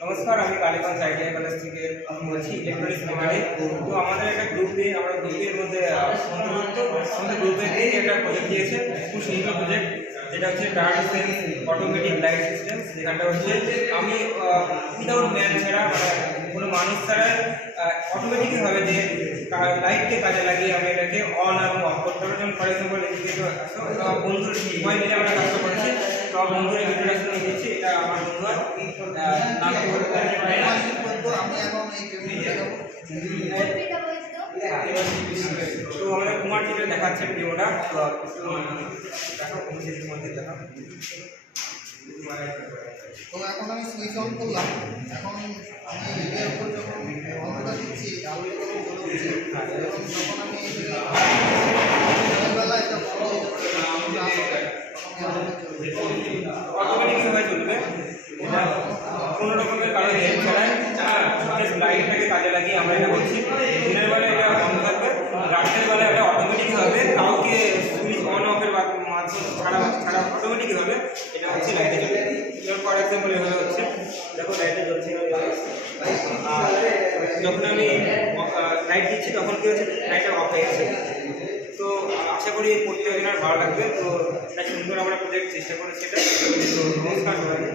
নমস্কার, আমি Kaliganj ITI college থেকে। আমি বলছি ইলেকট্রনিক্স মেকানিক তো আমাদের একটা গ্রুপ দিয়ে আমরা গ্রুপের মধ্যে অন্তর্ভুক্ত আমাদের গ্রুপে দিয়ে একটা প্রজেক্ট দিয়েছে, খুব সুন্দর প্রজেক্ট যেটা হচ্ছে টার্ন অটোমেটিক লাইট সিস্টেম যেখানটা হচ্ছে আমি উইদাউট ম্যান ছাড়া মানে কোনো মানুষ ছাড়া অটোমেটিকলি ভাবে যে লাইটকে কাজে লাগিয়ে আমি এটাকে অন এবং অফ করতে পারব। যেমন ফর এক্সাম্পল বন্ধুর, সবাই মিলে আমরা কাজটা করেছি, তো বন্ধুর ইন্ট্রোডাকশন দিচ্ছি এটা আমার বন্ধু আর, আহ, নাম কি বলতে পারেন? এখন তো আমাদের কুমার টিচার দেখাচ্ছে ভিডিওটা দেখো কমিটির মধ্যে দেখো তো এখন আমি সুইচ অন করলাম এখন আমি এটার উপর যখন অঙ্কটা দিচ্ছি আলোটা যখন আমি সকালবেলা এটা বন্ধ হয়ে যাচ্ছে তখন এই আলোটা জ্বলবে। অটোমেটিক ভাবে চলবে এটা কোনো রকমের কারও হেল্প ছাড়াই জাস্ট লাইটটাকে কাজে লাগিয়ে আমরা এটা করছি। দিনের বেলা এটা বন্ধ থাকবে, রাতের বেলা এটা অটোমেটিক হবে, কাউকে সুইচ অন অফের মাধ্যম ছাড়া ছাড়া অটোমেটিক হবে, এটা হচ্ছে লাইটে যেমন ফর এক্সাম্পল এভাবে হচ্ছে। দেখো লাইটে জ্বলছে আর যখন আমি লাইট দিচ্ছি তখন কি হচ্ছে? লাইটটা অফ হয়ে গেছে। তো আশা করি পড়তে ওদের ভালো লাগবে। তো এটা সুন্দর আমরা প্রজেক্ট চেষ্টা করেছি এটা। তো নমস্কার সবাইকে।